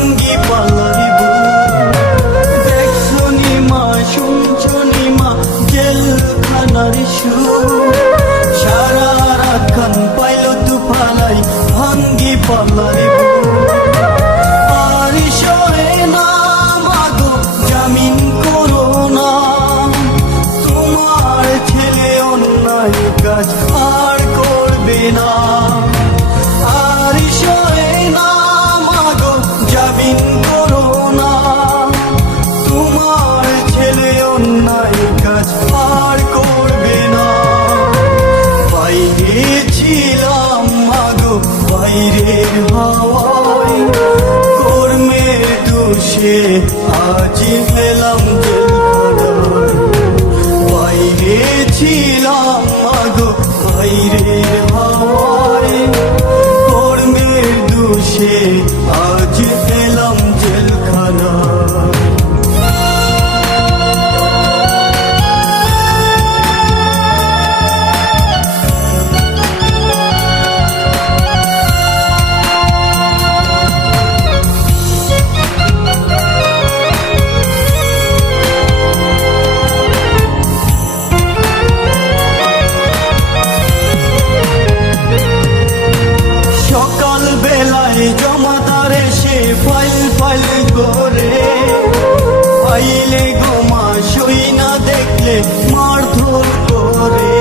ভাঙ্গি পালারি দেখছো নি মা শুনছো নি মা জেলখানার সুর সারা রাত খান পাইল তু ফালাই ভাঙ্গি পালারি আর সয়ে না মাগো জামিন করো না তোমার ছেলে অন্যায় কাজ আর করবে না আর সয়ে না মাগো জামিন করো না তোমার ছেলে অন্যায় কাজ আর করবে না বাইরে ছিলাম মাগো বাইরের হাওয়ায় কর্মের দোষে আজ পেলাম জেলখানায় বাইরে ছিলাম মাগো বাইরের হাওয়ায় কর্মের দোষে আজ পেলাম জেলখানায় জমাদার এসে ফাইল ফাইল করে আইলে গোমা সই না দেখলে মারধর করে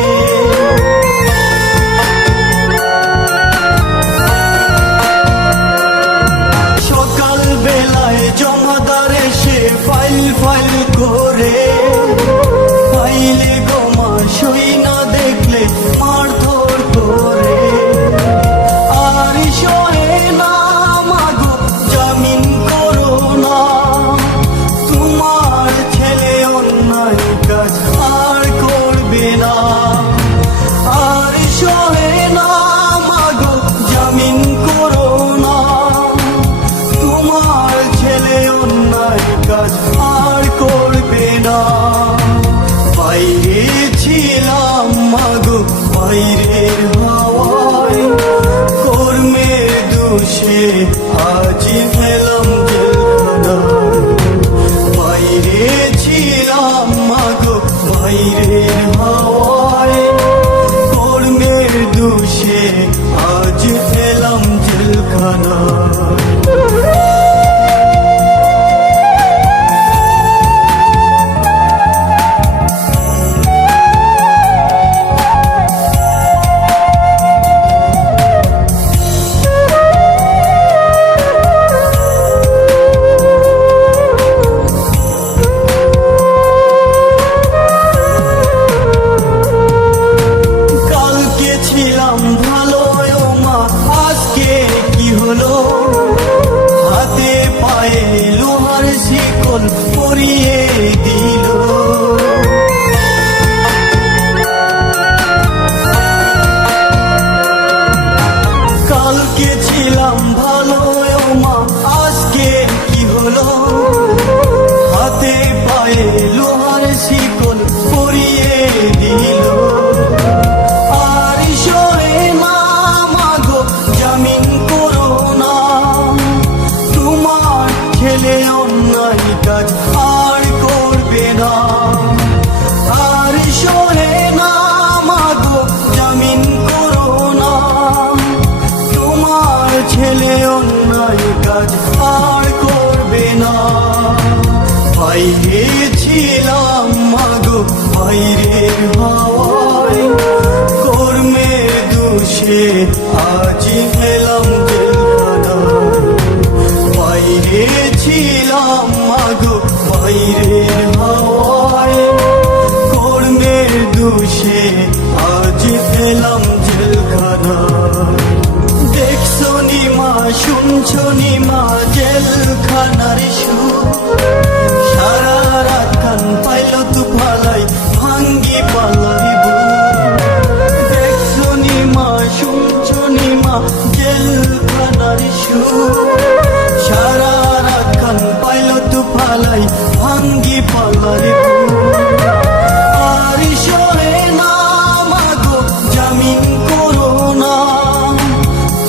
সকাল বেলায় জমাদার এসে ফাইল ফাইল করে আইলে গোমা সই না দেখলে মারধর করে আর সয়ে না মাগো জামিন করো না তোমার ছেলে অন্যায় কাজ আর করবে না আর সয়ে না মাগো জামিন করো না তোমার ছেলে অন্যায় কাজ আর করবে না বাইরে ছিলাম মাগো বাইরের হাওয়ায় কর্মের দোষে আজ পেলাম জেলখানায় বাইরে ছিলাম মাগো বাইরের হাওয়ায় কর্মের দোষে আজ পেলাম জেলখানায় ছিলাম ভালো মা আজকে কি হলো হাতে পায়ে লোহার শিকল পরিয়ে দিল কালকে ছিলাম ভালো মা আজকে কি হলো হাতে পায়ে লোহার শিকল পরিয়ে দিল জামিন করো না তোমার ছেলে অন্যায় কাজ আর করবে না আর সহে না মাগো জামিন করো না তোমার ছেলে অন্যায় কাজ আর করবে না বাইরে ছিলাম মাগো বাইরের হাওয়ায় কর্মের দোষে আজ পেলাম জেলখানায় বাইরে ছিলাম মাগো বাইরের হাওয়ায় কর্মের দোষে আজ পেলাম জেলখানায় দেখছো নি মা শুনছো নি মা জেলখানার সুর সারা রাত কান পাইল তু ফালাই ভাঙ্গি পালারি দেখছো নি মা শুনছো নি মা জেলখানার সুর সারা রাত কান পাইল তু ফালাই ভাঙ্গি পালারি আর সয়ে না মাগো জামিন করো না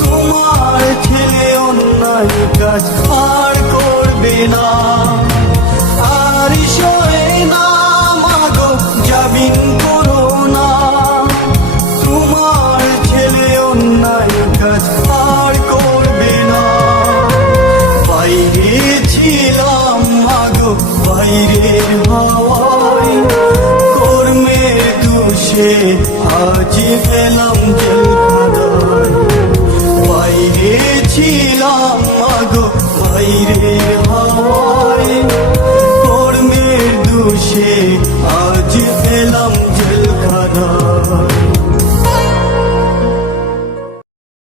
তোমার ছেলে অন্যায় কাজ আর করবে না আর সয়ে না মাগো জামিন করো না তোমার ছেলে অন্যায় কাজ আর করবে না বাইরে ছিলাম মাগো বাইরের হাওয়ায় কর্মের দোষে আজ পেলাম জেলখানায় বাইরে ছিলাম মাগো বাইরের হাওয়ায় কর্মের দোষে আজ